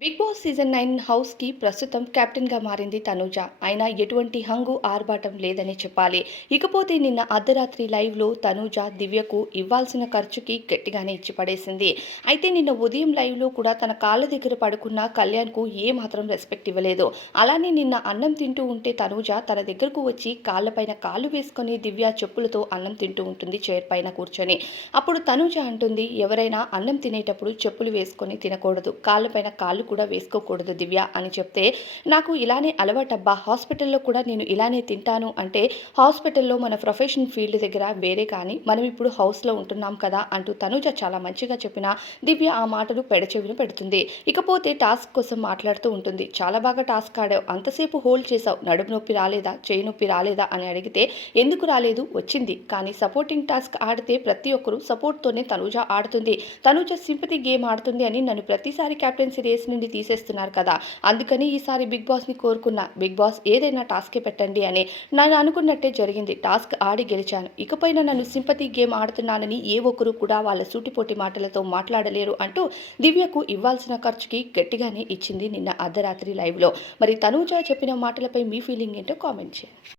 Big boss season nine హౌస్కి ప్రస్తుతం కెప్టెన్గా మారింది తనూజ. అయినా ఎటువంటి హంగు ఆర్భాటం లేదని చెప్పాలి. ఇకపోతే నిన్న అర్ధరాత్రి లైవ్లో తనూజ దివ్యకు ఇవ్వాల్సిన ఖర్చుకి గట్టిగానే ఇచ్చి పడేసింది అయితే నిన్న ఉదయం లైవ్లో కూడా తన కాళ్ళ దగ్గర పడుకున్న కళ్యాణ్కు ఏమాత్రం ఏ మాత్రం రెస్పెక్ట్ ఇవ్వలేదు. అలానే నిన్న అన్నం తింటూ ఉంటే తనూజ తన దగ్గరకు వచ్చి కాళ్ళపైన కాళ్ళు వేసుకొని దివ్య చెప్పులతో అన్నం తింటూ ఉంటుంది చైర్ పైన కూర్చొని. అప్పుడు తనూజ అంటుంది ఎవరైనా అన్నం తినేటప్పుడు చెప్పులు వేసుకొని తినకూడదు. కాళ్ళపైన కాళ్ళు కూడా వేసుకోకూడదు దివ్య అని చెప్తే నాకు ఇలానే అలవాటబ్బా హాస్పిటల్లో కూడా నేను ఇలానే తింటాను. అంటే హాస్పిటల్లో మన ప్రొఫెషన్ ఫీల్డ్ దగ్గర వేరే కానీ మనం ఇప్పుడు హౌస్లో ఉంటున్నాం కదా అంటూ తనుజ చాలా మంచిగా చెప్పిన దివ్య ఆ మాటలు పెడచెవిన పెడుతుంది. ఇకపోతే టాస్క్ కోసం మాట్లాడుతూ ఉంటుంది. చాలా బాగా టాస్క్ ఆడావు. అంతసేపు హోల్డ్ చేసావు నడుము నొప్పి రాలేదా? చేయి నొప్పి రాలేదా? అని అడిగితే ఎందుకు రాలేదు? వచ్చింది. కానీ సపోర్టింగ్ టాస్క్ ఆడితే ప్రతి ఒక్కరూ సపోర్ట్తోనే తనుజ ఆడుతుంది. తనుజ సింపతి గేమ్ ఆడుతుంది అని నన్ను ప్రతిసారి కెప్టెన్సీ రేస్ నుండి తీసేస్తున్నారు కదా. అందుకని ఈసారి బిగ్ బాస్ని కోరుకున్నా. బిగ్ బాస్ ఏదైనా టాస్కే పెట్టండి అని నేను అనుకున్నట్టే జరిగింది. టాస్క్ ఆడి గెలిచాను. ఇకపైన నన్ను సింపతి గేమ్ ఆడుతున్నానని ఏ ఒక్కరు కూడా వాళ్ళ సూటిపోటి మాటలతో మాట్లాడలేరు అంటూ దివ్యకు ఇవ్వాల్సిన ఖర్చుకి గట్టిగానే ఇచ్చింది నిన్న అర్ధరాత్రి లైవ్లో. మరి తనూజ చెప్పిన మాటలపై మీ ఫీలింగ్ ఏంటో కామెంట్ చేయండి.